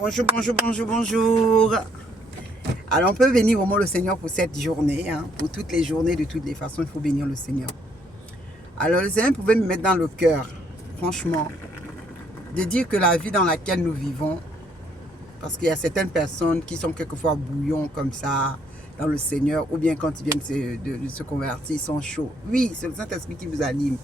Bonjour, bonjour, bonjour, bonjour. Alors, on peut bénir vraiment le Seigneur pour cette journée. Pour toutes les journées, de toutes les façons, il faut bénir le Seigneur. Alors, le Seigneur pouvait me mettre dans le cœur, franchement, de dire que la vie dans laquelle nous vivons, parce qu'il y a certaines personnes qui sont quelquefois bouillons comme ça dans le Seigneur, ou bien quand ils viennent de se convertir, ils sont chauds. Oui, c'est le Saint-Esprit qui vous anime.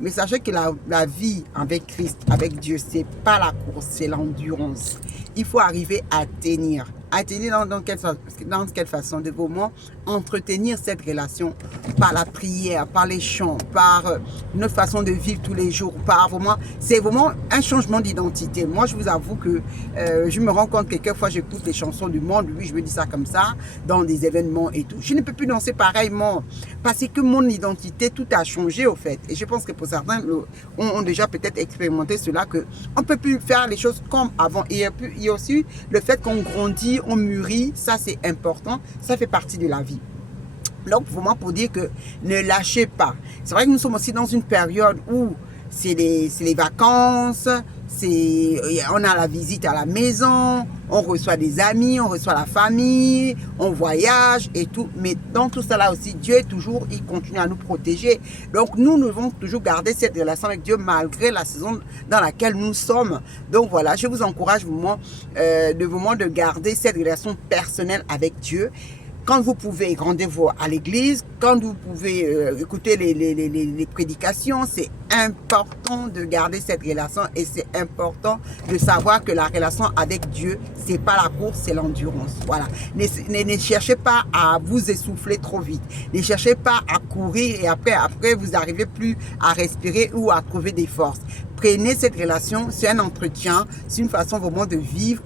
Mais sachez que la vie avec Christ, avec Dieu, c'est pas la course, c'est l'endurance. Il faut arriver à tenir. À tenir dans quelle façon? De vraiment entretenir cette relation par la prière, par les chants, par notre façon de vivre tous les jours, par vraiment, c'est vraiment un changement d'identité. Moi, je vous avoue que je me rends compte que quelquefois j'écoute les chansons du monde, oui, je me dis ça comme ça, dans des événements et tout. Je ne peux plus danser pareillement parce que mon identité, tout a changé au fait. Et je pense que pour certains ont déjà peut-être expérimenté cela, qu'on ne peut plus faire les choses comme avant. Et il y a aussi le fait qu'on grandit, on mûrit, ça c'est important, ça fait partie de la vie. Donc vraiment pour dire que ne lâchez pas. C'est vrai que nous sommes aussi dans une période où c'est les vacances, on a la visite à la maison, on reçoit des amis, on reçoit la famille, on voyage et tout. Mais dans tout cela aussi, Dieu est toujours, il continue à nous protéger. Donc nous devons toujours garder cette relation avec Dieu malgré la saison dans laquelle nous sommes. Donc voilà, je vous encourage vraiment de garder cette relation personnelle avec Dieu. Quand vous pouvez, rendez-vous à l'église. Quand vous pouvez écouter les prédications, c'est important de garder cette relation et c'est important de savoir que la relation avec Dieu, c'est pas la course, c'est l'endurance. Voilà. Ne cherchez pas à vous essouffler trop vite. Ne cherchez pas à courir et après vous n'arrivez plus à respirer ou à trouver des forces. Prenez cette relation, c'est un entretien, c'est une façon vraiment de vivre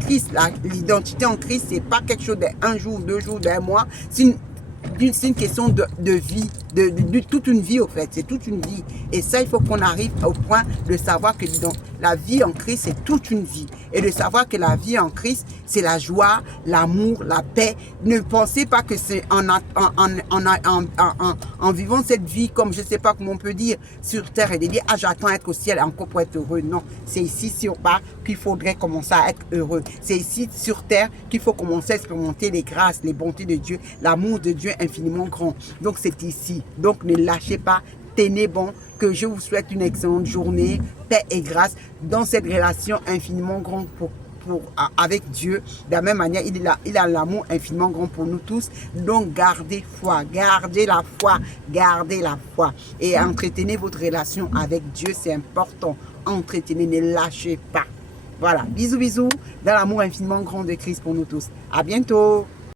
Christ. L'identité en Christ, c'est pas quelque chose d'un jour, 2 jours, d'un mois, c'est une question de vie, de toute une vie au fait, c'est toute une vie. Et ça, il faut qu'on arrive au point de savoir que la vie en Christ, c'est toute une vie. Et de savoir que la vie en Christ, c'est la joie, l'amour, la paix. Ne pensez pas que c'est en vivant cette vie, comme je ne sais pas comment on peut dire, sur terre et de dire, ah, j'attends être au ciel encore pour être heureux. Non, c'est ici sur bas qu'il faudrait commencer à être heureux. C'est ici sur terre qu'il faut commencer à expérimenter les grâces, les bontés de Dieu, l'amour de Dieu infiniment grand. Donc c'est ici. Donc ne lâchez pas, tenez bon, que je vous souhaite une excellente journée, paix et grâce dans cette relation infiniment grande avec Dieu. De la même manière, il a l'amour infiniment grand pour nous tous. Donc gardez foi, gardez la foi, gardez la foi et entretenez votre relation avec Dieu, c'est important. Entretenez, ne lâchez pas. Voilà, bisous, bisous, dans l'amour infiniment grand de Christ pour nous tous. À bientôt.